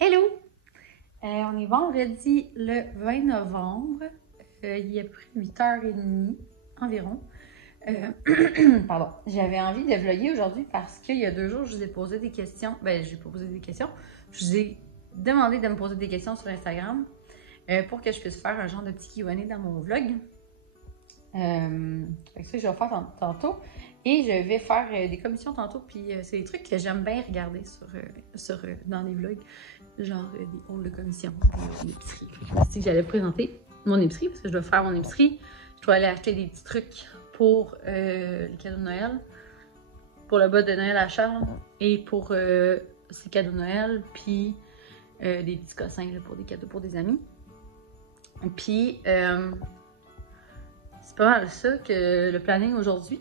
Hello! On est vendredi le 20 novembre. Il est à peu près 8h30 environ. Pardon. J'avais envie de vlogger aujourd'hui parce qu'il y a 2 jours, je vous ai posé des questions. J'ai pas posé des questions. Je vous ai demandé de me poser des questions sur Instagram pour que je puisse faire un genre de petit Q&A dans mon vlog. Fait que ça, je vais faire tantôt. Et je vais faire des commissions tantôt. Puis c'est des trucs que j'aime bien regarder dans les vlogs. Genre des hauls de commission, l'épicerie. C'est que j'allais présenter mon épicerie parce que je dois faire mon épicerie. Je dois aller acheter des petits trucs pour les cadeaux de Noël. Pour le bas de Noël à Charles. Et pour ces cadeaux de Noël. Puis des petits cossins là, pour des cadeaux pour des amis. Puis c'est pas mal ça que le planning aujourd'hui.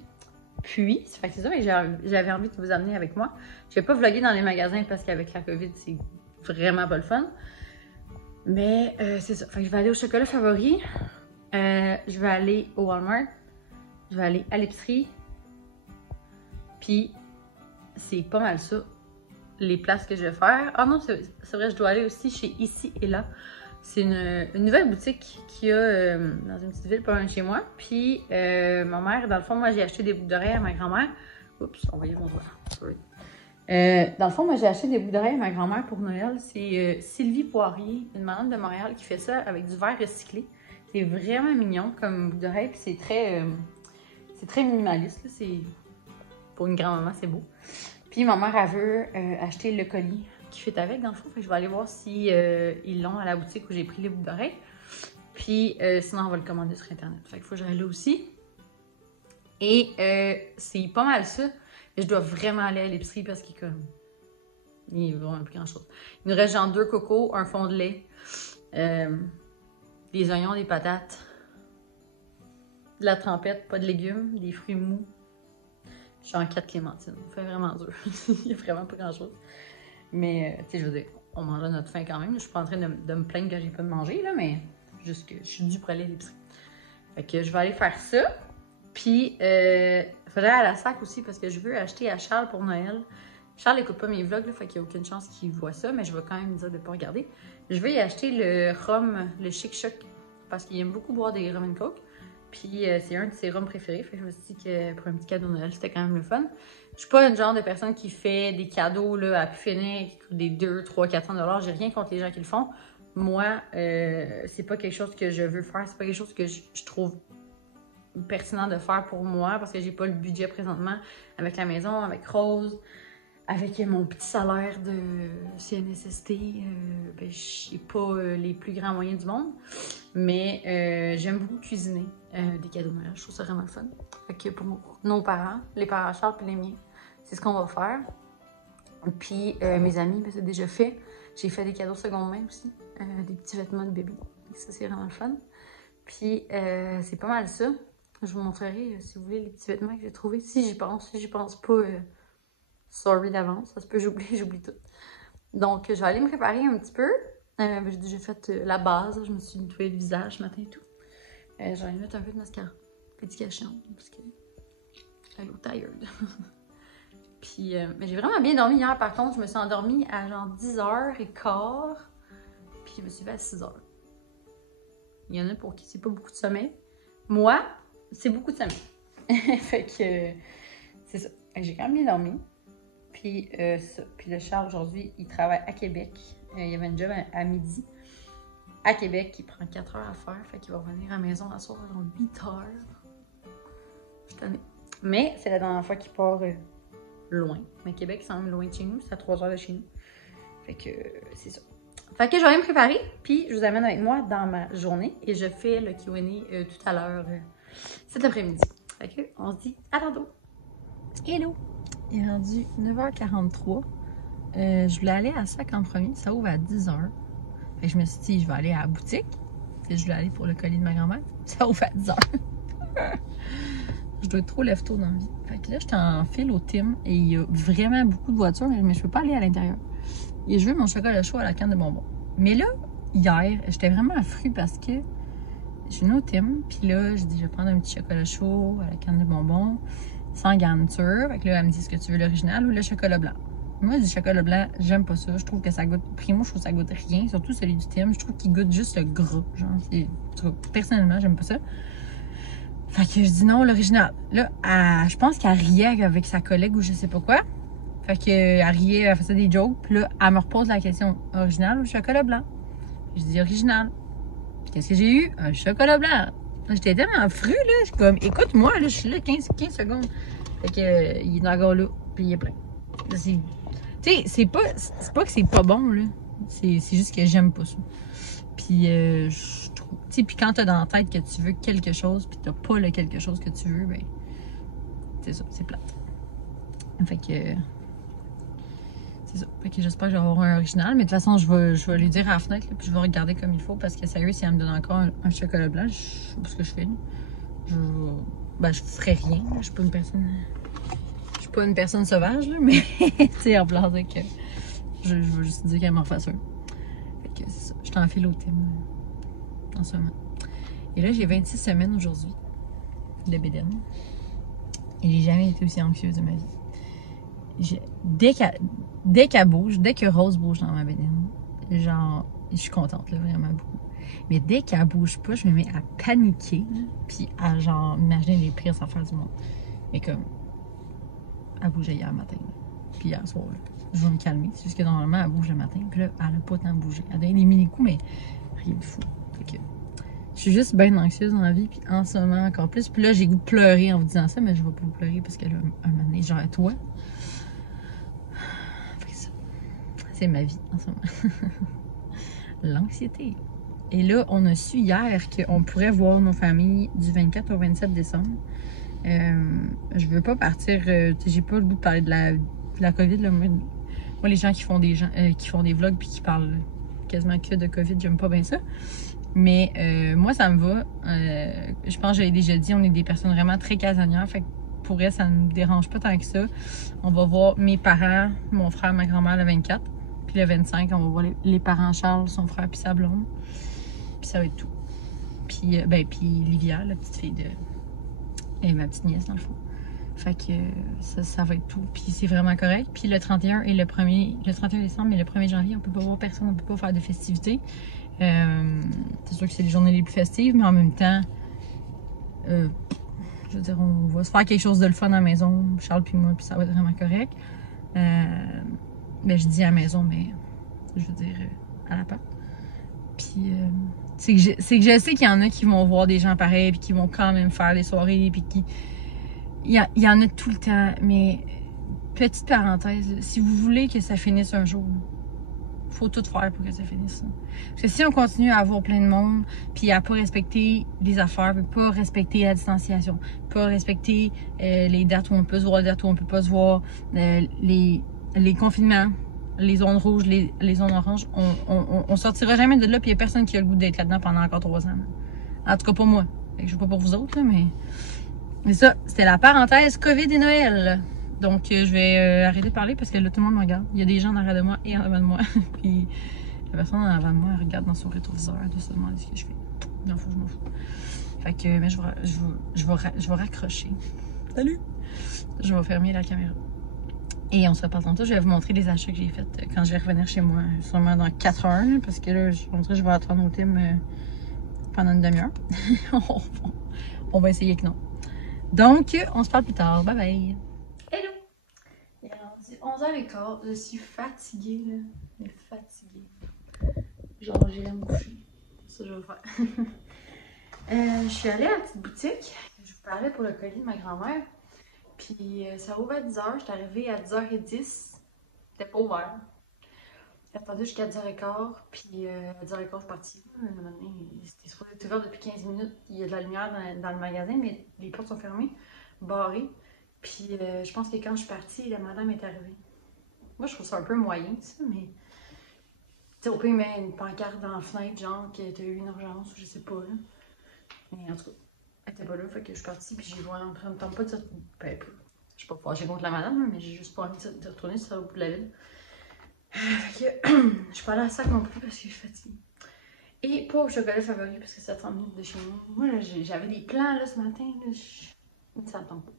Puis, c'est ça, et j'avais envie de vous amener avec moi. Je vais pas vlogger dans les magasins parce qu'avec la COVID, c'est vraiment pas le fun. Mais c'est ça. Fait que je vais aller au chocolat favori. Je vais aller au Walmart. Je vais aller à l'épicerie. Puis, c'est pas mal ça, les places que je vais faire. Ah non, c'est vrai, je dois aller aussi chez Ici et Là. C'est une nouvelle boutique qu'il y a dans une petite ville pas loin de chez moi. Puis ma mère, dans le fond, moi j'ai acheté des boucles d'oreilles à ma grand-mère. Oups, on voyait mon doigt. Sorry. Dans le fond, moi j'ai acheté des boucles d'oreilles à ma grand-mère pour Noël. C'est Sylvie Poirier, une madame de Montréal qui fait ça avec du verre recyclé. C'est vraiment mignon comme boucle d'oreille. Puis c'est très minimaliste. C'est pour une grand-maman, c'est beau. Puis ma mère, elle veut acheter le colis qui fait avec dans le fond. Fait que je vais aller voir si ils l'ont à la boutique où j'ai pris les boucles d'oreilles. Puis sinon, on va le commander sur Internet. Fait qu'il faut que j'aille là aussi. Et c'est pas mal ça. Mais je dois vraiment aller à l'épicerie parce qu'il il ne vraiment plus grand-chose. Il nous reste genre 2 cocos, un fond de lait, des oignons, des patates, de la trempette, pas de légumes, des fruits mous. Je suis en 4 clémentines. Ça fait vraiment dur. Il n'y a vraiment pas grand-chose. Mais, tu sais, je veux dire, on mange à notre faim quand même. Je suis pas en train de me plaindre que j'ai pas de manger, là, mais juste que je suis due pour aller à l'épicerie. Fait que je vais aller faire ça. Puis, il faudrait aller à la SAC aussi parce que je veux acheter à Charles pour Noël. Charles n'écoute pas mes vlogs, là, fait qu'il n'y a aucune chance qu'il voit ça, mais je vais quand même dire de ne pas regarder. Je vais y acheter le rhum, le Chic Choc, parce qu'il aime beaucoup boire des rum and coke. Puis, c'est un de ses rums préférés. Fait que je me suis dit que pour un petit cadeau de Noël, c'était quand même le fun. Je suis pas une genre de personne qui fait des cadeaux là, à pu finir, qui coûtent des 2, 3, 400 $. J'ai rien contre les gens qui le font. Moi, c'est pas quelque chose que je veux faire. C'est pas quelque chose que je trouve pertinent de faire pour moi parce que j'ai pas le budget présentement avec la maison, avec Rose, avec mon petit salaire de CNSST. J'ai pas les plus grands moyens du monde. Mais j'aime beaucoup cuisiner des cadeaux de Noël. Je trouve ça vraiment fun. Fait que pour nos parents, les parents Charles et les miens, c'est ce qu'on va faire. Puis mes amis, c'est déjà fait. J'ai fait des cadeaux seconde main aussi. Des petits vêtements de bébé. Ça, c'est vraiment le fun. Puis c'est pas mal ça. Je vous montrerai, si vous voulez, les petits vêtements que j'ai trouvés. Si j'y pense pas, sorry d'avance. Ça se peut, j'oublie tout. Donc, je vais aller me préparer un petit peu. J'ai déjà fait la base. Je me suis nettoyé le visage ce matin et tout. Je vais aller mettre un peu de mascara. Petit cachon, parce que I'm tired. Puis, mais j'ai vraiment bien dormi hier. Par contre, je me suis endormie à genre 10h15. Puis, je me suis levée à 6h. Il y en a pour qui c'est pas beaucoup de sommeil. Moi, c'est beaucoup de sommeil. Fait que, c'est ça. J'ai quand même bien dormi. Puis, ça. Puis, le Charles, aujourd'hui, il travaille à Québec. Il y avait une job à midi. À Québec, il prend 4 heures à faire. Fait qu'il va revenir à la maison à soir à genre 8h. Je suis tannée. Mais c'est la dernière fois qu'il part loin. Mais Québec, c'est quand même loin de chez nous. C'est à 3 heures de chez nous. Fait que c'est ça. Fait que je vais aller me préparer. Puis je vous amène avec moi dans ma journée. Et je fais le Q&A tout à l'heure cet après-midi. Fait que on se dit à tantôt. Hello! Il est rendu 9h43. Je voulais aller à SAC en premier. Ça ouvre à 10h. Fait que je me suis dit, je vais aller à la boutique. Je voulais aller pour le colis de ma grand-mère. Ça ouvre à 10h. Je dois être trop lève-tôt dans la vie. Fait que là, j'étais en file au Tim et il y a vraiment beaucoup de voitures, mais je peux pas aller à l'intérieur. Et je veux mon chocolat chaud à la canne de bonbons. Mais là, hier, j'étais vraiment à fruit parce que je suis venue au Tim, puis là, je dis, je vais prendre un petit chocolat chaud à la canne de bonbons, sans garniture. Fait que là, elle me dit, est-ce que tu veux l'original ou le chocolat blanc? Moi, du chocolat blanc, j'aime pas ça. Je trouve que ça goûte. Primo, je trouve que ça goûte rien. Surtout celui du Tim. Je trouve qu'il goûte juste le gras. Genre, personnellement, j'aime pas ça. Fait que je dis non, l'original. Là, je pense qu'elle riait avec sa collègue ou je sais pas quoi. Fait que elle riait, elle faisait des jokes. Puis là, elle me repose la question original ou chocolat blanc? Je dis original. Puis qu'est-ce que j'ai eu? Un chocolat blanc. J'étais tellement fru, là. Je suis comme, écoute-moi, là, je suis là 15 secondes. Fait que, il est encore là. Puis il est plein. Tu sais, c'est pas que c'est pas bon, là. C'est juste que j'aime pas ça. Puis, je trouve. Tu sais, puis quand t'as dans la tête que tu veux quelque chose, puis t'as pas le quelque chose que tu veux, ben. C'est ça, c'est plate. Fait que. C'est ça. Fait que j'espère que je vais avoir un original. Mais de toute façon, je vais lui dire à la fenêtre, là, puis je vais regarder comme il faut. Parce que sérieux, si elle me donne encore un chocolat blanc, je sais pas ce que je fais, là. Je ferais rien. Là. Je suis pas une personne. Je suis pas une personne sauvage, là, mais tu sais, en place que. Je vais juste dire qu'elle m'en fasse un. Fait que c'est ça. Je t'enfile au thème en ce moment. Et là, j'ai 26 semaines aujourd'hui de bédaine. Et j'ai jamais été aussi anxieuse de ma vie. Dès qu'elle bouge, dès que Rose bouge dans ma bédaine, genre, je suis contente, là, vraiment beaucoup. Mais dès qu'elle bouge pas, je me mets à paniquer, là, puis à genre, imaginer les pires affaires du monde. Et comme, elle bougeait hier matin, là, puis hier soir, là. Je vais me calmer. C'est juste que normalement, elle bouge le matin. Puis là, elle n'a pas tant bougé. Elle a donné des mini-coups, mais rien de fou. Fait que je suis juste bien anxieuse dans la vie. Puis en ce moment, encore plus. Puis là, j'ai goût de pleurer en vous disant ça, mais je vais pas vous pleurer parce que là, un moment donné, genre, toi. Fait que ça, c'est ma vie en ce moment. L'anxiété. Et là, on a su hier qu'on pourrait voir nos familles du 24 au 27 décembre. Je veux pas partir. J'ai pas le goût de parler de la COVID, là. Moi, les gens qui font des vlogs puis qui parlent quasiment que de COVID, j'aime pas bien ça. Mais moi, ça me va. Je pense que j'avais déjà dit, on est des personnes vraiment très casanières. Fait que pour elle, ça ne me dérange pas tant que ça. On va voir mes parents, mon frère, ma grand-mère le 24. Puis le 25, on va voir les parents Charles, son frère puis sa blonde. Puis ça va être tout. Puis, puis Livia, la petite fille et ma petite nièce, dans le fond. Fait que ça va être tout. Puis c'est vraiment correct. Puis le 31 et le 31 décembre et le 1er janvier, on peut pas voir personne, on peut pas faire de festivités. C'est sûr que c'est les journées les plus festives, mais en même temps, je veux dire, on va se faire quelque chose de le fun à la maison, Charles puis moi, puis ça va être vraiment correct. Je dis à la maison, mais je veux dire à la part. Puis c'est que je sais qu'il y en a qui vont voir des gens pareils, puis qui vont quand même faire des soirées, puis qui... Il y en a tout le temps, mais petite parenthèse, si vous voulez que ça finisse un jour, faut tout faire pour que ça finisse. Parce que si on continue à avoir plein de monde, puis à pas respecter les affaires, pas respecter la distanciation, pas respecter les dates où on peut se voir, les dates où on peut pas se voir, les confinements, les zones rouges, les zones oranges, on sortira jamais de là, puis il y a personne qui a le goût d'être là-dedans pendant encore 3 ans. En tout cas, pas moi. Je sais pas pour vous autres, là, mais ça, c'était la parenthèse COVID et Noël. Donc, je vais arrêter de parler parce que là, tout le monde me regarde. Il y a des gens en arrière de moi et en avant de moi. Puis, la personne en avant de moi, elle regarde dans son rétroviseur. Elle doit se demander ce que je fais. Je m'en fous. Fait que, mais je vais raccrocher. Salut! Je vais fermer la caméra. Et on se reparle tantôt. Je vais vous montrer les achats que j'ai faits quand je vais revenir chez moi. Sûrement dans 4 heures. Parce que là, je vais attendre au thème pendant une demi-heure. On va essayer que non. Donc, on se parle plus tard. Bye bye! Hello! Il est rendu 11h15. Je suis fatiguée, là. Mais fatiguée. Genre, j'irai me coucher. C'est ça que je vais faire. Je suis allée à la petite boutique. Je vous parlais pour le colis de ma grand-mère. Puis, ça ouvre à 10h. J'étais arrivée à 10h10. C'était pas ouvert. J'ai attendu jusqu'à 10h15. Puis, à 10h15, je suis partie. C'était supposé être ouvert depuis 15 minutes. Il y a de la lumière dans le magasin, mais les portes sont fermées, barrées. Puis, je pense que quand je suis partie, la madame est arrivée. Moi, je trouve ça un peu moyen, ça, mais... Tu sais, on peut y mettre une pancarte dans la fenêtre, genre, que t'as eu une urgence, je sais pas, là. Mais en tout cas, elle était pas là, fait que je suis partie, puis j'ai vois, ça me tente pas de dire... Ben, je suis pas fâchée contre la madame, mais j'ai juste pas envie de retourner sur le bout de la ville. Fait que, je suis pas allée à sac non plus parce que je suis fatiguée. Et pas au chocolat favori, parce que ça 30 minutes de chez moi. Moi, là, j'avais des plans, là, ce matin, là, ça me tente pas.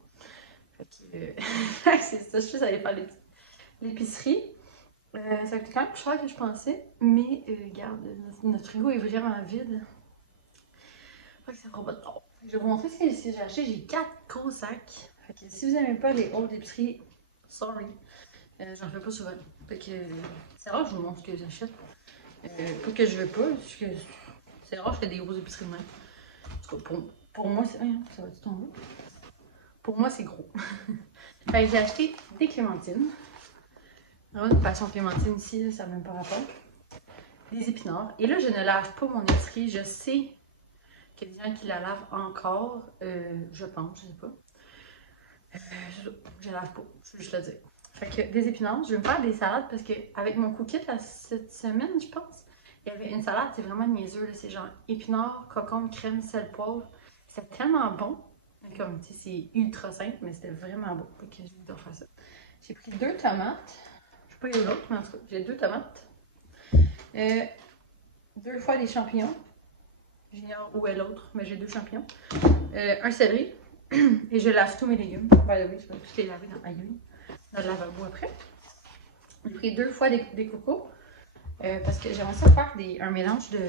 Fait que, c'est ça, je suis allée faire des l'épicerie. Ça coûte quand même plus cher que je pensais, mais regarde, notre frigo est vraiment vide. Fait que ça prend pas de temps. Je vais vous montrer ce que j'ai acheté. J'ai 4 gros sacs. Fait que si vous n'aimez pas les hauts d'épicerie, sorry. J'en fais pas souvent. Fait que c'est rare que je vous montre ce que j'achète. Pas que je veux pas, c'est rare que je fais des grosses épiceries de même. En tout cas, pour moi, c'est. Ça va-tu tomber? Pour moi, c'est gros. Fait que j'ai acheté des clémentines. Vraiment une passion clémentine ici, ça n'a même pas rapport. Des épinards. Et là, je ne lave pas mon épicerie. Je sais qu'il y a des gens qui la lavent encore. Je pense, je sais pas. Je lave pas, je veux juste le dire. Fait que des épinards, je vais me faire des salades parce qu'avec mon cookie cette semaine, je pense, il y avait une salade, c'est vraiment niaiseux. C'est genre épinards, concombre, crème, sel, poivre. C'est tellement bon. Comme, tu sais, c'est ultra simple, mais c'était vraiment bon. Fait que j'ai envie de refaire ça. J'ai pris 2 tomates. Je sais pas il y a l'autre, mais en tout cas, j'ai 2 tomates. 2 fois des champignons. J'ignore où est l'autre, mais j'ai 2 champignons. Un céleri. Et je lave tous mes légumes. By the way, je vais tous les laver dans le lavabo après. J'ai pris 2 fois des cocos. Parce que j'aimerais ça faire un mélange de.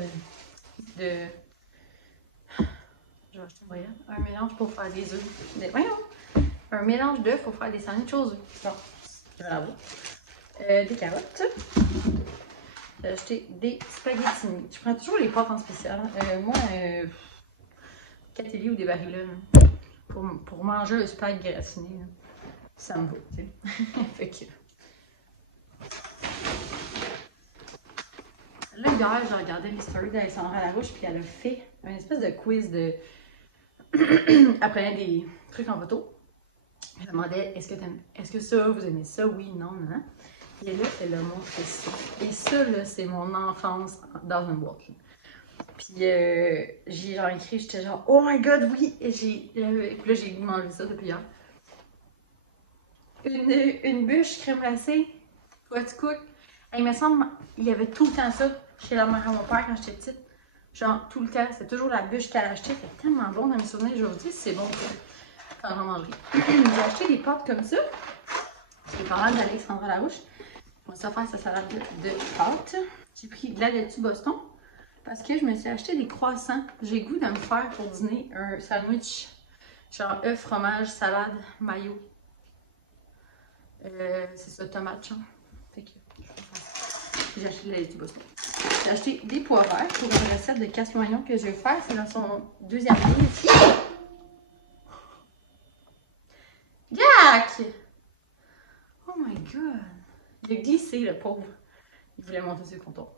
Je vais acheter un mélange pour faire des œufs. Voyons! Un mélange d'œufs pour faire des sandwichs aux œufs. Bon, je vais l'avoir. Des carottes. J'ai acheté des spaghettini. Je prends toujours les pâtes en spécial. Moi, Catelli ou des Barilla, pour manger un spag gratiné, là, ça me va, tu sais. Fait que. Là, hier, j'ai regardé les stories d'Alexandra Larouche, puis elle a fait une espèce de quiz de. Elle prenait des trucs en photo. Je demandais est-ce que ça, vous aimez ça? Oui, non, non. Et là, elle a montré ça. Et ça, là, c'est mon enfance dans une boîte. Puis j'ai genre écrit, j'étais genre oh my god, oui! Et puis là, j'ai mangé ça depuis hier. Une bûche crème glacée, what cook. Il me semble, il y avait tout le temps ça chez la mère à mon père quand j'étais petite. Genre, tout le temps, c'était toujours la bûche qu'elle achetait. C'était tellement bon dans mes souvenirs. Aujourd'hui, c'est bon quand j'en mangerai. J'ai acheté des pâtes comme ça. C'est pas mal d'Alexandra Larouche. On va faire sa salade de pâtes. J'ai pris de la laitue Boston parce que je me suis acheté des croissants. J'ai goût de me faire pour dîner un sandwich genre œuf, fromage, salade, mayo. C'est ça, tomate, genre. Fait que j'ai acheté de la laitue Boston. J'ai acheté des pois verts pour une recette de casse-noyons que je vais faire. C'est dans son 2e livre. Jack! Oh my god! Il a glissé, le pauvre. Il voulait monter sur le comptoir.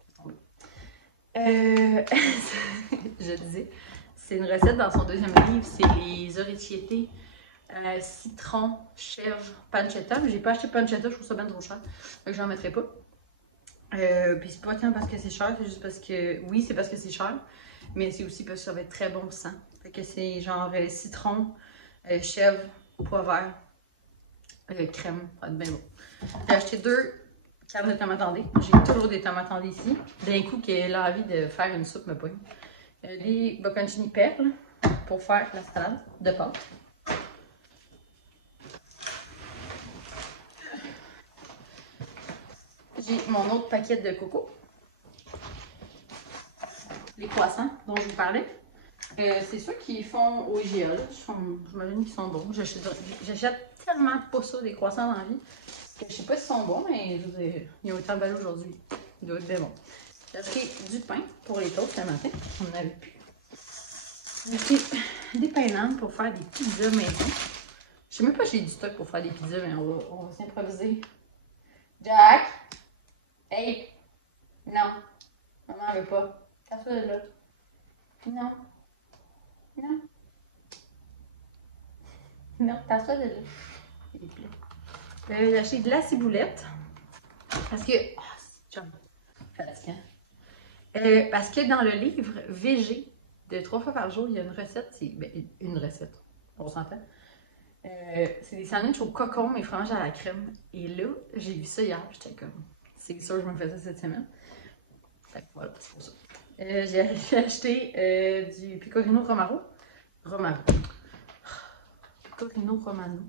Je disais, c'est une recette dans son 2e livre. C'est les orecchietti, citron, chèvre, pancetta. Mais j'ai pas acheté pancetta, je trouve ça bien trop cher. Donc j'en mettrai pas. Puis c'est pas tant parce que c'est cher, c'est juste parce que, oui, c'est parce que c'est cher, mais c'est aussi parce que ça va être très bon sang. Fait que c'est genre citron, chèvre, pois vert, crème, ça va être bien bon. J'ai acheté 2 cannes de tomates en dés. J'ai toujours des tomates en dés ici. D'un coup, qu'elle a envie de faire une soupe, me pogne. Les bocconcini perles pour faire la salade de pâtes. J'ai mon autre paquet de coco. Les croissants dont je vous parlais. C'est ceux qui font au IGA. J'imagine qu'ils sont bons. J'achète tellement pas ça des croissants dans la vie que je sais pas s'ils sont bons, mais je veux dire, ils ont été emballés aujourd'hui. Ils doivent être bien bons. J'ai acheté du pain pour les toasts ce matin. On n'en avait plus. J'ai acheté des pains d'âne pour faire des pizzas maison. Je sais même pas si j'ai du stock pour faire des pizzas, mais on va s'improviser. Jack! Hey! Non! Maman ne veut pas. Casse-toi de là. Non. Non. Non, casse-toi de là. J'ai acheté de la ciboulette. Parce que. Oh, c'est fatigant. Parce que dans le livre VG de 3 fois par jour, il y a une recette. Ben, une recette. On s'entend. C'est des sandwichs au cocon et fromage à la crème. Et là, j'ai vu ça hier. J'étais comme. C'est sûr que je me fais ça cette semaine. Fait que voilà, c'est pour ça. J'ai acheté du pecorino romano. Pecorino romano.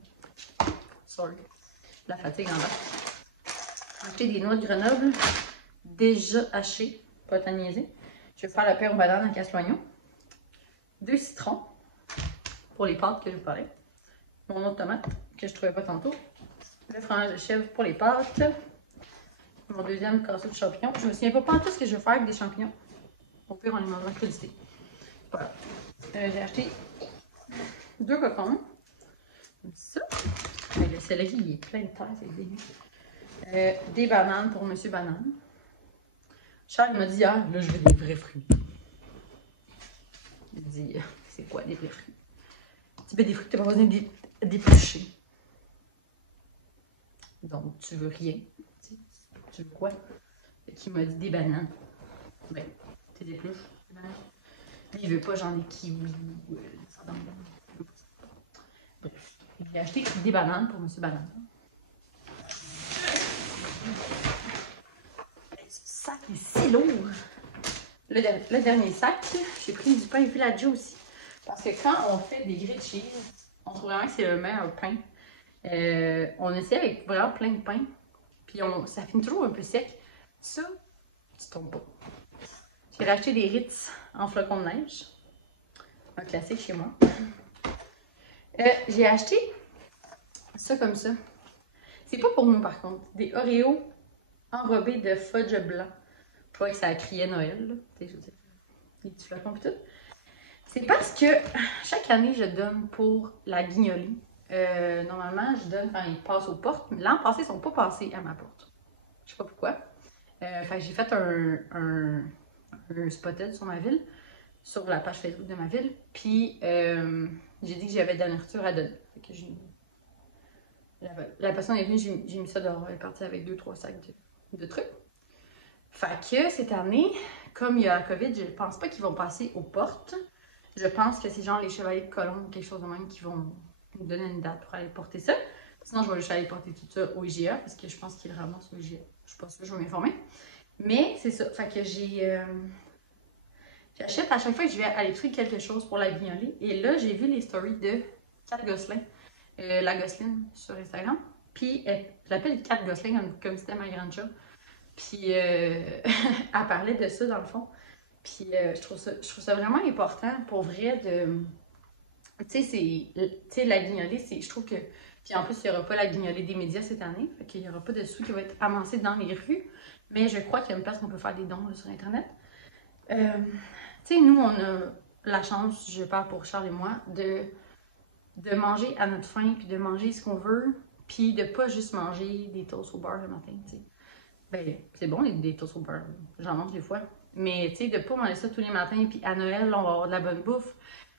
Sorry. La fatigue en bas. J'ai acheté des noix de Grenoble déjà hachées, pas à niaiser. Je vais faire le pain aux bananes en casse-oignon. 2 citrons pour les pâtes que je vous parlais. Mon autre tomate que je trouvais pas tantôt. Le fromage de chèvre pour les pâtes. Mon deuxième casseau de champignons. Je me souviens pas tout ce que je vais faire avec des champignons. Au pire, on les mange en crudité. Voilà. J'ai acheté 2 cocombes. Ça. Le céleri, il est plein de terre, c'est dégueu. Des bananes pour Monsieur Banane. Charles m'a dit hier, là, je veux des vrais fruits. Il dit, c'est quoi des vrais fruits? Tu veux des fruits que tu n'as pas besoin d'éplucher. Donc, tu veux rien. Tu veux quoi? Qui m'a dit des bananes. Ben, tu épluches des bananes. Il veut pas genre des kiwis ou bref. J'ai acheté des bananes pour Monsieur Banane. Ce sac est si lourd. Le dernier sac, j'ai pris du pain villageois aussi. Parce que quand on fait des grilled cheese, on trouve vraiment que c'est le meilleur pain. On essaie avec vraiment plein de pain. Puis ça finit toujours un peu sec. Ça, tu tombes pas. J'ai racheté des Ritz en flocons de neige. Un classique chez moi. J'ai acheté ça comme ça. C'est pas pour nous par contre. Des Oreos enrobés de fudge blanc. Je trouvais que ça criait Noël. Là. Je veux dire, les petits flocons et tout. C'est parce que chaque année, je donne pour la guignolée. Normalement, je donne quand ils passent aux portes. L'an passé, ils ne sont pas passés à ma porte. Je sais pas pourquoi. J'ai fait un spotted sur ma ville, sur la page Facebook de ma ville. Puis, j'ai dit que j'avais de la nourriture à donner. Fait que la personne est venue, j'ai mis ça dehors. Elle est partie avec 2-3 sacs de trucs. Fait que cette année, comme il y a la COVID, je pense pas qu'ils vont passer aux portes. Je pense que c'est genre les chevaliers de colombe ou quelque chose de même qui vont nous donner une date pour aller porter ça. Sinon, je vais juste aller porter tout ça au IGA parce que je pense qu'ils le ramassent au IGA. Je suis pas sûre, je vais m'informer. Mais c'est ça. Fait que j'achète à chaque fois que je vais à l'épicerie quelque chose pour la guignolée. Et là, j'ai vu les stories de Kat Gosselin, la Gosseline sur Instagram. Puis, je l'appelle Kat Gosselin comme c'était ma grande chum. Puis, elle parlait de ça dans le fond. Puis, je trouve ça vraiment important pour vrai de. Tu sais, la guignolée, je trouve que. Puis en plus, il n'y aura pas la guignolée des médias cette année. Fait qu'il n'y aura pas de sous qui va être amassé dans les rues. Mais je crois qu'il y a une place où on peut faire des dons là, sur Internet. Tu sais, nous, on a la chance, je parle pour Charles et moi, de manger à notre faim, puis de manger ce qu'on veut, puis de pas juste manger des toasts au beurre le matin, tu sais. Ben, c'est bon, des toasts au beurre. J'en mange des fois. Mais, tu sais, de pas manger ça tous les matins, puis à Noël, on va avoir de la bonne bouffe.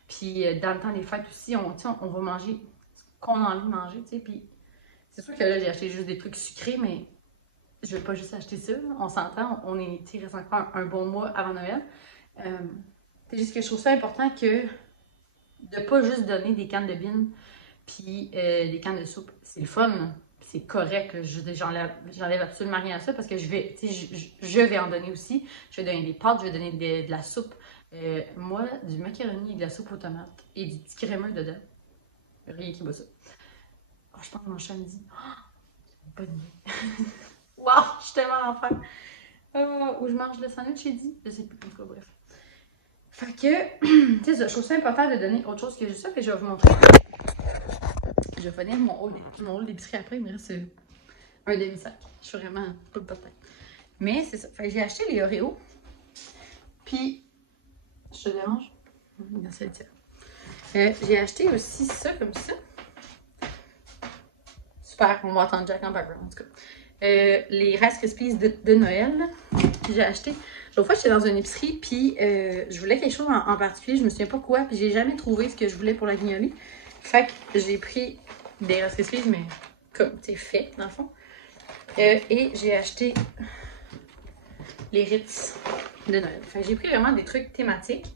Puis, dans le temps des fêtes aussi, on va manger ce qu'on a envie de manger, tu sais. Puis, c'est sûr que là, j'ai acheté juste des trucs sucrés, mais je vais pas juste acheter ça. On s'entend, on est, tu sais, il reste encore un bon mois avant Noël. C'est juste que je trouve ça important que de pas juste donner des cannes de bine puis des cannes de soupe. C'est le fun, c'est correct. J'enlève absolument rien à ça parce que je vais en donner aussi. Je vais donner des pâtes, je vais donner de la soupe. Moi, du macaroni avec de la soupe aux tomates et du petit crémeux dedans. Rien qui bat ça. Oh, je pense que mon chat me dit c'est une bonne idée. Waouh, je suis tellement en l'enfer. Où je mange le sandwich, j'ai dit. Je sais plus, en tout cas, bref. Fait que, tu sais, je trouve ça important de donner autre chose que juste ça, que je vais vous montrer. Je vais finir mon haul d'épicerie après, il me reste un demi-sac. Je suis vraiment pas le patin. Mais c'est ça. Fait que j'ai acheté les Oreos. Puis, je te dérange? Merci, j'ai acheté aussi ça, comme ça. Super, on va entendre Jack en background, en tout cas. Les Rice Krispies de Noël. J'ai acheté. L'autre fois, j'étais dans une épicerie, puis je voulais quelque chose en particulier. Je me souviens pas quoi, puis j'ai jamais trouvé ce que je voulais pour la guignolée. Fait que j'ai pris des Rice Krispies, mais comme, tu sais, fait, dans le fond. Et j'ai acheté les Ritz de Noël. Fait que j'ai pris vraiment des trucs thématiques.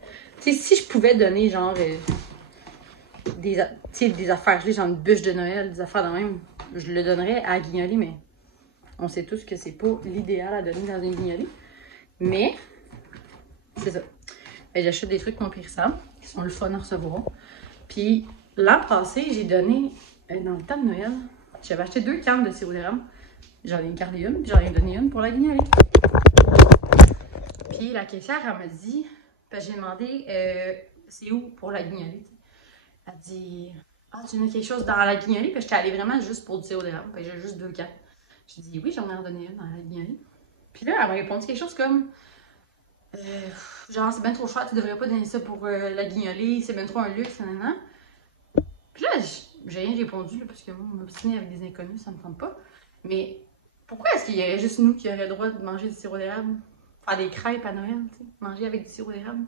Tu sais, si je pouvais donner, genre, des affaires, genre une bûche de Noël, des affaires de même, je le donnerais à la guignolée, mais on sait tous que c'est pas l'idéal à donner dans une guignolée. Mais, c'est ça. J'achète des trucs non périssables, qui sont le fun à recevoir. Puis, l'an passé, j'ai donné, dans le temps de Noël, j'avais acheté 2 cannes de sirop d'érable. J'en ai gardé une, puis j'en ai donné une pour la guignolée. Puis la caissière, elle m'a dit, parce que j'ai demandé c'est où pour la guignolée. Elle dit ah, tu mets quelque chose dans la guignolée? Puis j'étais allée vraiment juste pour du sirop d'érable. Fait que j'ai juste 2 cannes. J'ai dit oui, j'en ai redonné une dans la guignolée. Puis là, elle m'a répondu quelque chose comme genre, c'est bien trop cher, tu devrais pas donner ça pour la guignolée, c'est bien trop un luxe, nanana. Puis là, j'ai rien répondu, là, parce que moi, m'obstiner avec des inconnus, ça me tente pas. Mais pourquoi est-ce qu'il y aurait juste nous qui aurions le droit de manger du sirop d'érable? Faire des crêpes à Noël, tu sais, manger avec du sirop d'érable?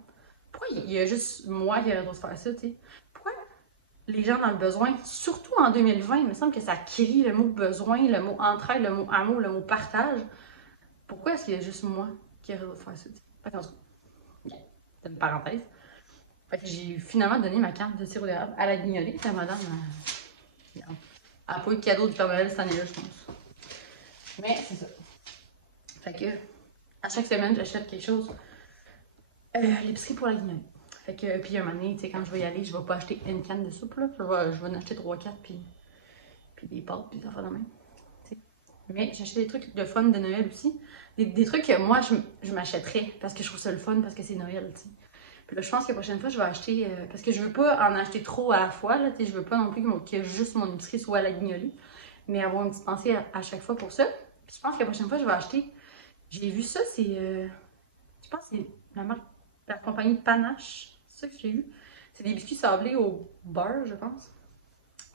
Pourquoi il y a juste moi qui aurais le droit de faire ça, tu sais? Pourquoi les gens dans le besoin, surtout en 2020, il me semble que ça crie le mot besoin, le mot entraide, le mot amour, le mot partage. Pourquoi est-ce qu'il y a juste moi qui aurait le droit de faire ça, tu sais? Fait qu'en tout cas, c'est une parenthèse. Fait que j'ai finalement donné ma carte de sirop d'érable à la guignolée. La madame, elle n'a pas eu de cadeau de Père Noël cette année-là, je pense. Mais c'est ça. Fait que, à chaque semaine, j'achète quelque chose. L'épicerie pour la guignolée. Fait que, puis un moment donné, tu sais, quand je vais y aller, je vais pas acheter une canne de soupe, là. Je vais en acheter 3-4, puis des pâtes, puis ça fait de même. T'sais. Mais j'achète des trucs de fun de Noël aussi. Des trucs que moi, je m'achèterais parce que je trouve ça le fun, parce que c'est Noël, tu sais. Puis là, je pense que la prochaine fois, je vais acheter. Parce que je veux pas en acheter trop à la fois. Là, je veux pas non plus que juste mon épicerie soit à la guignolée. Mais avoir une petite pensée à chaque fois pour ça. Puis je pense que la prochaine fois, je vais acheter. J'ai vu ça, c'est. Je pense que c'est la compagnie Panache. C'est ça que j'ai eu. C'est des biscuits sablés au beurre, je pense.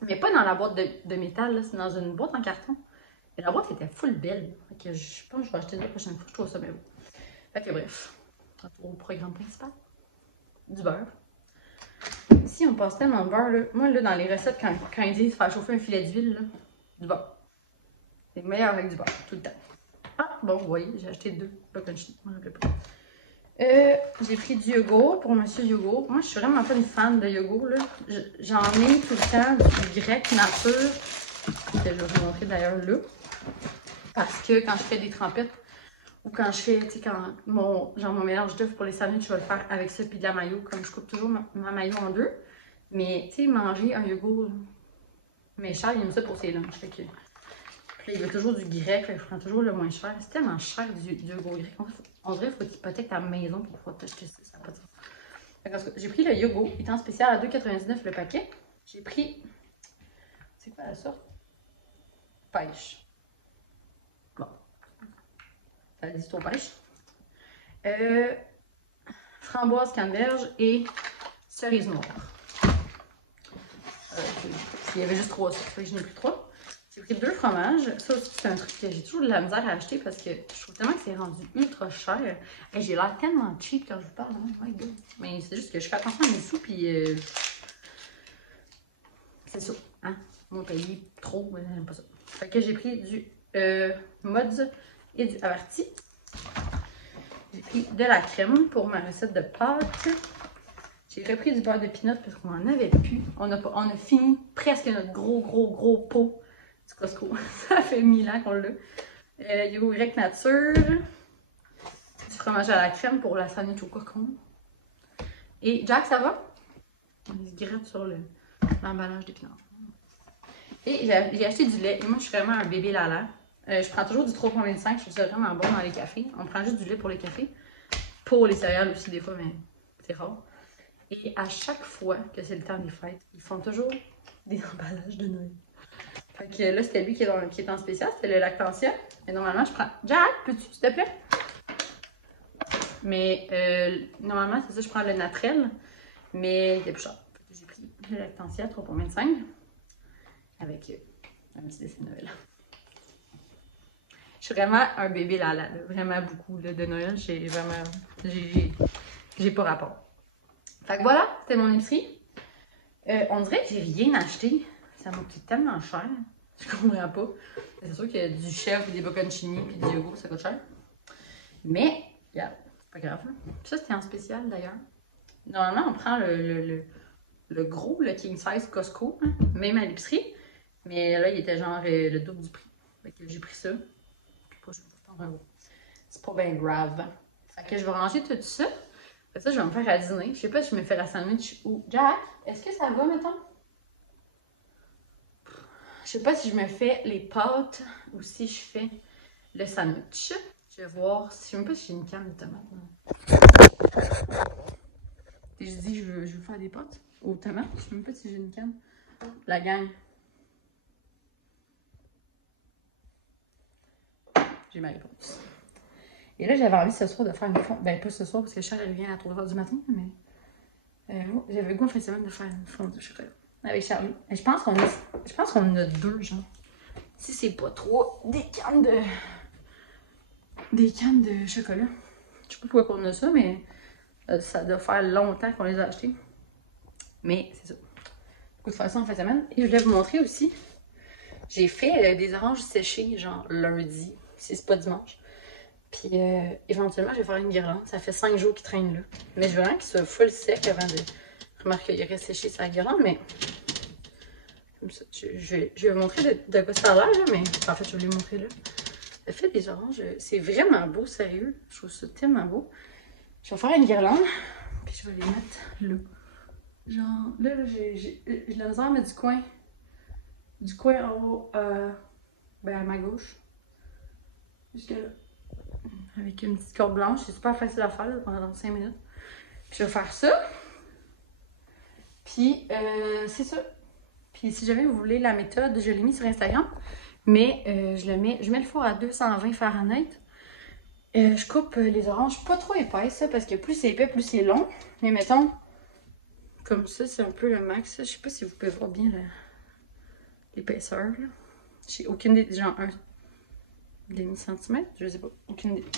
Mais pas dans la boîte de métal, là. C'est dans une boîte en carton. Et la boîte était full belle. Fait que je pense que je vais acheter ça la prochaine fois. Je trouve ça bien beau. Fait que bref. Retour au programme principal. Du beurre. Si on passe tellement de beurre, là, moi là dans les recettes, quand ils disent faire chauffer un filet d'huile, là, du beurre. C'est meilleur avec du beurre, tout le temps. Ah, bon, vous voyez, j'ai acheté 2 bacon-cheese, je me rappelle pas. J'ai pris du yogourt pour Monsieur Yogourt. Moi, je suis vraiment pas une fan de yogourt, là. J'en ai tout le temps du grec nature, que je vais vous montrer d'ailleurs là. Parce que quand je fais des trempettes, ou quand je fais, tu sais, quand mon mélange d'œufs pour les sandwichs, je vais le faire avec ça puis de la mayo, comme je coupe toujours ma mayo en 2. Mais, tu sais, manger un yogourt, mais Charles, il aime ça pour ses lunchs. Fait que, puis il veut toujours du grec, je prends toujours le moins cher. C'est tellement cher du yogourt grec. On dirait qu'il faut hypothéquer ta maison pour pouvoir t'acheter ça. Ça n'a pas de sens. J'ai pris le yogourt, il est en spécial à 2,99 le paquet. J'ai pris, c'est quoi la sorte? Pêche. Bon. Ça dit au pêche. Framboise, canneberge et cerise noire. Il y avait juste 3 sortes, je n'ai plus 3. J'ai pris 2 fromages. Ça aussi, c'est un truc que j'ai toujours de la misère à acheter parce que je trouve tellement que c'est rendu ultra cher. Et j'ai l'air tellement cheap quand je vous parle. Oh my God. Mais c'est juste que je fais attention à mes sous, puis c'est ça. Hein? Mon pays, trop, j'aime pas ça. Fait que j'ai pris du Mods et du Averti. J'ai pris de la crème pour ma recette de pâtes. J'ai repris du beurre de pinot parce qu'on en avait plus. On a fini presque notre gros pot du Costco. Ça fait 1000 ans qu'on l'a. Yogourt grec nature. Du fromage à la crème pour la sandwich au cocon. Et Jack, ça va? On se gratte sur l'emballage d'épinards. Et j'ai acheté du lait. Et moi, je suis vraiment un bébé lala. Je prends toujours du 3,25. Je trouve ça vraiment bon dans les cafés. On prend juste du lait pour les cafés. Pour les céréales aussi, des fois, mais c'est rare. Et à chaque fois que c'est le temps des fêtes, ils font toujours des emballages de Noël. Fait que là, c'était lui qui est en spécial, c'était le Lactantia. Et normalement, je prends... Jack, peux-tu, s'il te plaît? Mais normalement, c'est ça, je prends le Natrel. Mais il est plus cher. J'ai pris le Lactantia 3,25 avec un petit dessin de Noël. Je suis vraiment un bébé lala, là. Vraiment beaucoup là, de Noël. J'ai vraiment... J'ai pas rapport. Fait que voilà, c'était mon épicerie. On dirait que j'ai rien acheté. Ça m'a coûté tellement cher. Je comprends pas. C'est sûr que du chèvre, des bocconcini puis du yogourt, ça coûte cher. Mais, regarde, c'est pas grave. Ça, c'était en spécial d'ailleurs. Normalement, on prend le gros, le king size Costco, hein, même à l'épicerie. Mais là, il était genre le double du prix. Fait que j'ai pris ça. C'est pas bien grave. Fait que je vais ranger tout ça. Après ça, je vais me faire à dîner. Je sais pas si je me fais la sandwich ou... Jack, est-ce que ça va, mettons? Je sais pas si je me fais les pâtes ou si je fais le sandwich. Je vais voir. Je sais même pas si j'ai une canne de tomates. Et je dis je veux faire des pâtes aux tomates. Je sais même pas si j'ai une canne. La gang. J'ai ma réponse. Et là, j'avais envie ce soir de faire une fondue. Ben, pas ce soir parce que Charles revient à 3h du matin, mais j'avais le goût en fin de semaine de faire une fondue de chocolat avec Charlie. Et je pense qu'on en a deux, genre. Si c'est pas trop, des cannes de chocolat. Je sais pas pourquoi on a ça, mais ça doit faire longtemps qu'on les a achetés. Mais c'est ça. Beaucoup de faire ça en fin de semaine. Et je voulais vous montrer aussi. J'ai fait des oranges séchées, genre lundi, si c'est pas dimanche. Puis éventuellement, je vais faire une guirlande. Ça fait 5 jours qu'ils traînent là. Mais je veux vraiment qu'ils soient full sec avant de remarquer qu'il reste séché sur la guirlande. Mais comme ça, je vais vous montrer de quoi ça a l'air, mais en fait, je vais vous les montrer là. Ça fait des oranges. C'est vraiment beau, sérieux. Je trouve ça tellement beau. Je vais faire une guirlande. Puis je vais les mettre là. Genre, là, j'ai la misère à mettre du coin en haut, ben à ma gauche. Jusque là. Avec une petite corde blanche. C'est super facile à faire là, pendant 5 minutes. Puis je vais faire ça. Puis c'est ça. Puis si jamais vous voulez la méthode, je l'ai mis sur Instagram. Mais je mets le four à 220 Fahrenheit. Je coupe les oranges pas trop épaisses, parce que plus c'est épais, plus c'est long. Mais mettons, comme ça, c'est un peu le max. Je sais pas si vous pouvez voir bien l'épaisseur. J'ai aucune idée. Genre un demi-centimètre, je sais pas. Aucune idée.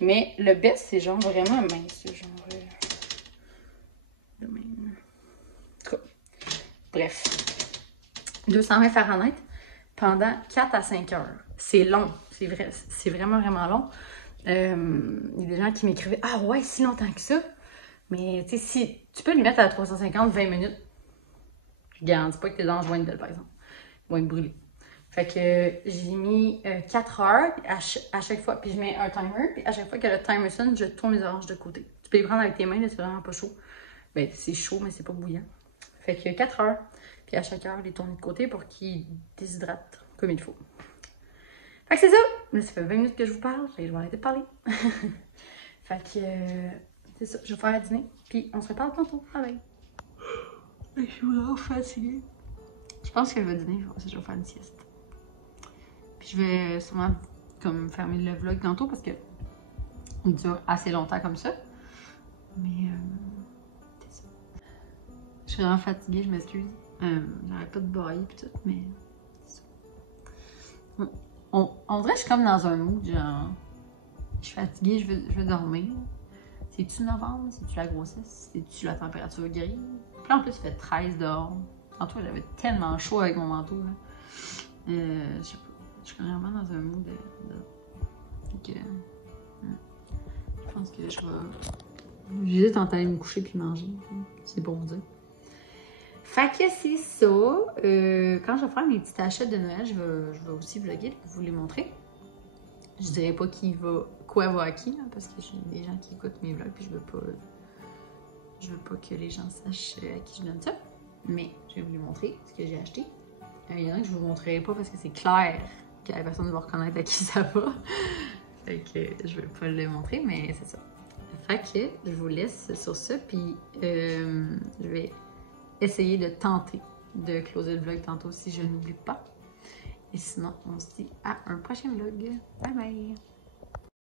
Mais le best, c'est genre vraiment mince. Genre. De même. En tout cas. Bref. 220 Fahrenheit pendant 4 à 5 heures. C'est long. C'est vrai. C'est vraiment, vraiment long. Il y a des gens qui m'écrivaient « Ah ouais, si longtemps que ça? » Mais tu sais, si tu peux le mettre à 350, 20 minutes. Je garantis pas que tes oranges vont être belles, par exemple. Ils vont être brûlées. Fait que j'ai mis 4 heures à chaque fois. Puis je mets un timer. Puis à chaque fois que le timer sonne, je tourne mes oranges de côté. Tu peux les prendre avec tes mains, là, c'est vraiment pas chaud. Ben, c'est chaud, mais c'est pas bouillant. Fait que 4 heures. Puis à chaque heure, les tourner de côté pour qu'ils déshydratent comme il faut. Fait que c'est ça. Là, ça fait 20 minutes que je vous parle. Fait que je vais arrêter de parler. Fait que c'est ça. Je vais faire à dîner. Puis on se reparle tantôt. Bye bye. Je suis vraiment fatiguée. Je pense que je vais dîner. Je vais faire une sieste. Puis je vais sûrement comme fermer le vlog tantôt parce que il dure assez longtemps comme ça. Mais c'est ça. Je suis vraiment fatiguée, je m'excuse. J'arrête pas de bailler pis tout, mais c'est ça. On dirait que je suis comme dans un mood, genre je suis fatiguée, je veux dormir. C'est-tu novembre? C'est-tu la grossesse? C'est-tu la température grise? Puis en plus, il fait 13 dehors. Tantôt, j'avais tellement chaud avec mon manteau. Là. Je sais pas. Je suis vraiment dans un mood Donc, je pense que je vais... J'hésite entre aller me coucher puis manger. C'est bon dire. Fait que c'est ça. Quand je vais faire mes petits achats de Noël, je vais aussi vlogger pour vous les montrer. Je dirais pas quoi va à qui, là, parce que j'ai des gens qui écoutent mes vlogs puis je veux pas que les gens sachent à qui je donne ça. Mais je vais vous les montrer ce que j'ai acheté. Il y en a que je vous montrerai pas parce que c'est clair que la personne va reconnaître à qui ça va. Fait que je vais pas le montrer, mais c'est ça. Fait que je vous laisse sur ça, puis je vais essayer de tenter de closer le vlog tantôt si je n'oublie pas. Et sinon, on se dit à un prochain vlog. Bye bye!